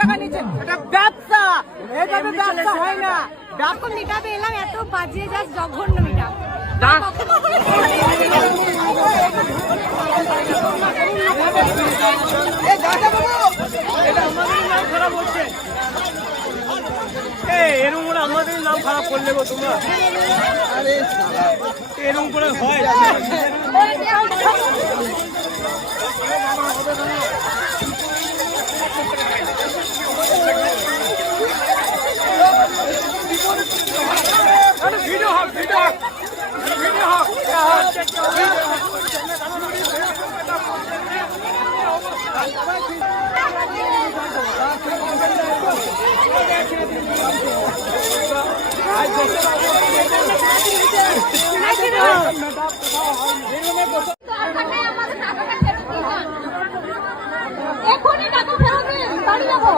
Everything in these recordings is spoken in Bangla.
টাকা নিচ্ছে, এটা ব্যবসা। এইভাবে ব্যবসা হয় না। যখন মিটাপে এলাম এত বাজে যা জঘন্য মিটাপ। এরকম করে আমাদের নাম খারাপ করলে গো তোমরা, এরকম করে হয়? ভিডিও হোক, ভিডিও হোক, ভিডিও হোক। এখনই টাকা ফেরত দিন, বাড়ি যাবো।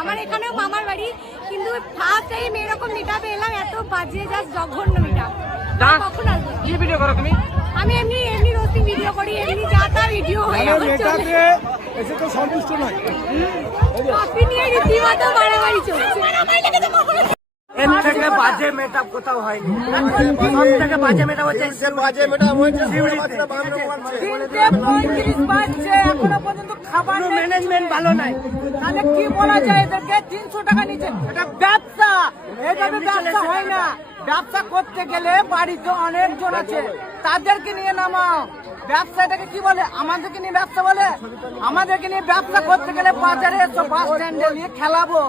আমার এখানেও মামার বাড়ি, কিন্তু ফার্স্ট টাইম এরকম মিটাপে এলাম এত বাজে যা জঘন্য মিটাপ। কখন আসবে? কি ভিডিও করো তুমি? আমি এমনি রোস্টিং ভিডিও করি, এমনি যা তা ভিডিও হয়। এসে তো সন্তুষ্ট নয়, কফি নিয়ে রীতিমতো বাড়াবাড়ি চলছে। এর থেকে বাজে মেকআপ কোথাও হয়নি। সব থেকে বাজে মেকআপ হচ্ছে এখনো পর্যন্ত খাবার ম্যানেজমেন্ট ভালো নাই। তাহলে কি বলা যায়? এদেরকে 300 টাকা নিচ্ছে, এটা ব্যবসা। এইভাবে ব্যবসা হয় না। ব্যবসা করতে গেলে বাড়িতে অনেকজন আছে, তাদেরকে নিয়ে নামাও। ব্যবসাটাকে কি বলে? আমাদেরকে নিয়ে ব্যবসা বলে? আমাদেরকে নিয়ে ব্যবসা করতে গেলে বাজারে এসো, বাস স্ট্যান্ডে নিয়ে খেলাবো।